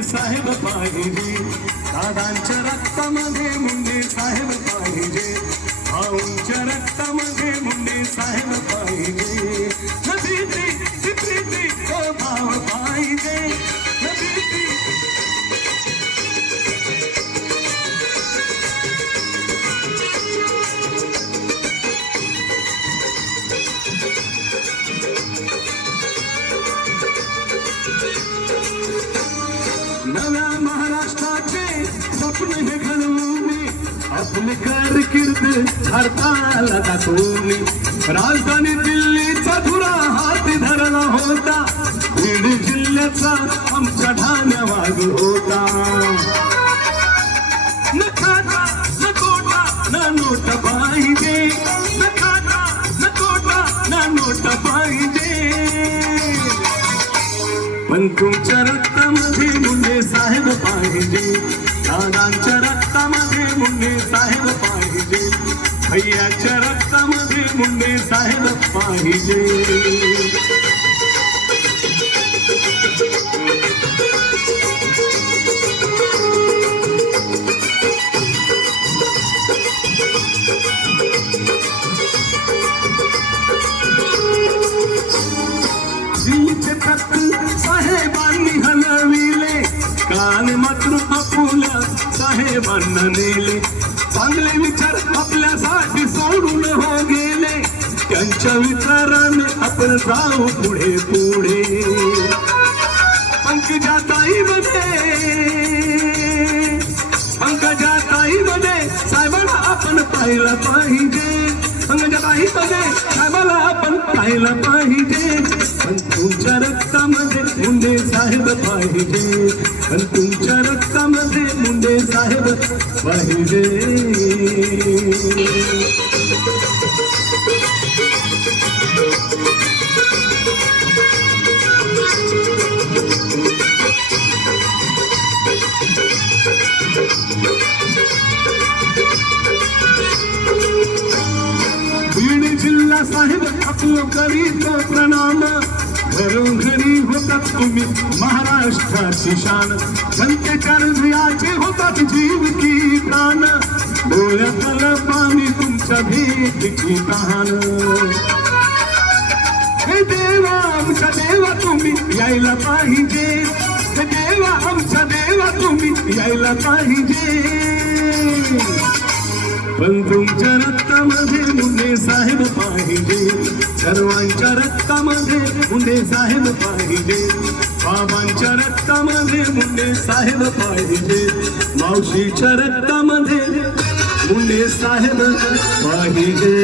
मुंडे साहेब पाहिजे, दादांच्या रक्तामध्ये मुंडे साहेब पाहिजे, भाऊंच्या रक्तामध्ये मुंडे साहेब पाहिजे, नदीची प्रीती तो भाव पाहिजे, नदीची नव्या महाराष्ट्राचे स्वप्न हे घडवून आपले कारकीर्द भारताला दाखवून राजधानी दिल्लीचा धुरा हाती धरला होता, बीड जिल्ह्याचा आमच्या ठाण्यावाग होता, न खाता न कोटा न नोट पाहिजे, न खाता न कोटा न नोट पाहिजे, पण तुमच्या रक्तामध्ये मुंडे साहेब पाहिजे, दादांच्या रक्तामध्ये मुंडे साहेब पाहिजे, भैयाच्या रक्तामध्ये मुंडे साहेब पाहिजे. साहेबांनी हलविले कान मात्र आपुल्या साहेबांना नेले, चांगले विचार आपल्यासाठी सोडून हो गेले, त्यांच्या विचाराने आपण जाऊ पुढे पुढे. पंकजाताईमध्ये साहेबांना आपण पाहिलं पाहिजे, पंकजाताईमध्ये साहेबांना आपण पाहिलं पाहिजे, पण तुमच्या रक्तामध्ये मुंडे साहेब पाहिजे, पण तुमच्या रक्तामध्ये मुंडे साहेब पाहिजे. बीड जिल्हा साहेब आपलं करीतो प्रणाम, घरोघरी होतात तुम्ही महाराष्ट्राची शान, जनतेच्या हृदयाचे होतात जीव की प्राण, डोळ्यातलं पाणी तुमच्या भेटीची तहान. हे देवा आमच्या देवा तुम्ही यायला पाहिजे, हे देवा आमच्या देवा तुम्ही यायला पाहिजे, पण तुमच्या रक्तामध्ये मुंडे साहेब पाहिजे, सर्वांच्या रक्तामध्ये मुंडे साहेब पाहिजे, बाबांच्या रक्तामध्ये मुंडे साहेब पाहिजे, मावशीच्या रक्तामध्ये मुंडे साहेब पाहिजे.